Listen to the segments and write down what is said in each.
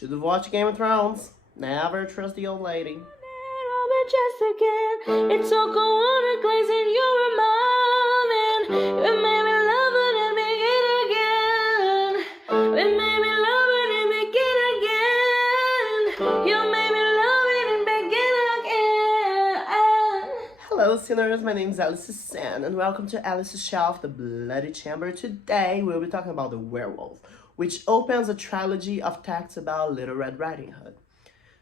Should have watched Game of Thrones. Never trust the old lady. Just again, it's all going glazing. You were mine, it made me love it and begin again. It made me love it and begin again. You made me love it and begin again. Hello, sinners. My name is Alice San, and welcome to Alice's Shelf, the Bloody Chamber. Today, we'll be talking about the Werewolf, which opens a trilogy of texts about Little Red Riding Hood.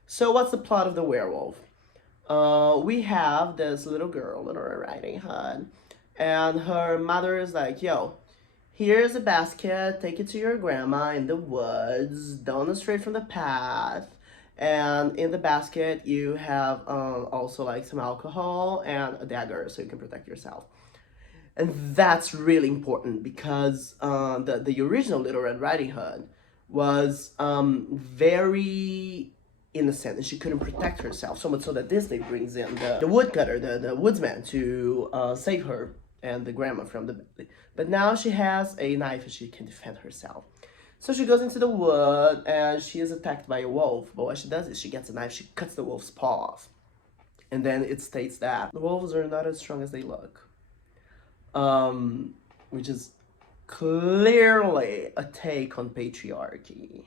So, what's the plot of the Werewolf? We have this little girl, Little Red Riding Hood, and her mother is like, yo, here's a basket, take it to your grandma in the woods, down the street from the path, and in the basket you have also like some alcohol and a dagger so you can protect yourself. And that's really important because the original Little Red Riding Hood was very innocent and she couldn't protect herself, so much so that Disney brings in the woodcutter, the woodsman, to save her and the grandma from the belly. But now she has a knife and she can defend herself. So she goes into the wood and she is attacked by a wolf. But what she does is she gets a knife, she cuts the wolf's paw off. And then it states that the wolves are not as strong as they look. Which is clearly a take on patriarchy.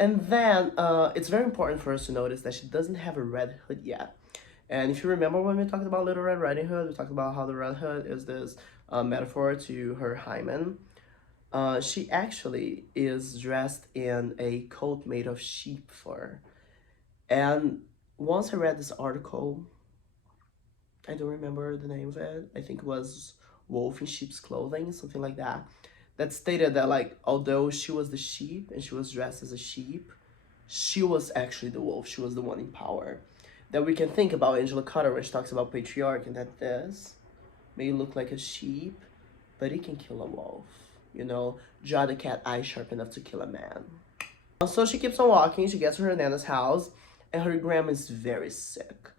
And then it's very important for us to notice that she doesn't have a red hood yet. And if you remember when we talked about Little Red Riding Hood, we talked about how the red hood is this metaphor to her hymen. She actually is dressed in a coat made of sheep fur. And once I read this article, I don't remember the name of it. I think it was Wolf in Sheep's Clothing, something like that. That stated that, like, although she was the sheep and she was dressed as a sheep, she was actually the wolf. She was the one in power. That we can think about Angela Carter when she talks about patriarchy, and that this may look like a sheep, but it can kill a wolf. You know, draw the cat eye sharp enough to kill a man. So she keeps on walking. She gets to her Nana's house, and her grandma is very sick.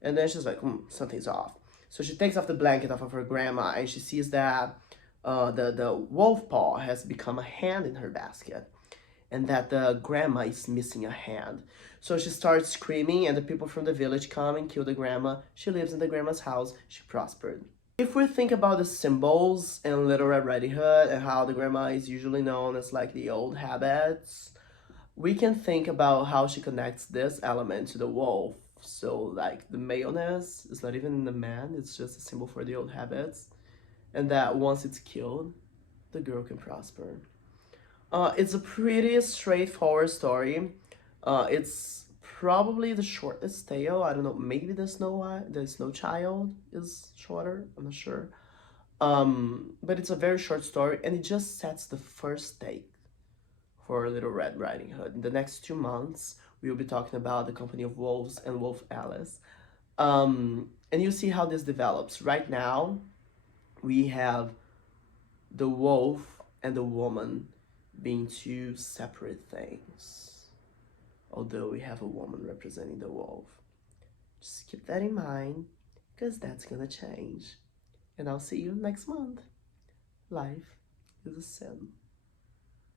And then she's like, something's off. So she takes off the blanket off of her grandma, and she sees that the wolf paw has become a hand in her basket, and that the grandma is missing a hand. So she starts screaming, and the people from the village come and kill the grandma. She lives in the grandma's house. She prospered. If we think about the symbols in Little Red Riding Hood and how the grandma is usually known as like the old habits, we can think about how she connects this element to the wolf. So like the maleness is not even in the man, it's just a symbol for the old habits. And that once it's killed, the girl can prosper. It's a pretty straightforward story. It's probably the shortest tale. I don't know, maybe the Snow Child is shorter, I'm not sure. But it's a very short story, and it just sets the first stake for Little Red Riding Hood. In the next 2 months, we will be talking about the Company of Wolves and Wolf Alice. And you see how this develops. Right now, we have the wolf and the woman being two separate things, although we have a woman representing the wolf. Just keep that in mind, because that's gonna change. And I'll see you next month. Life is a sin.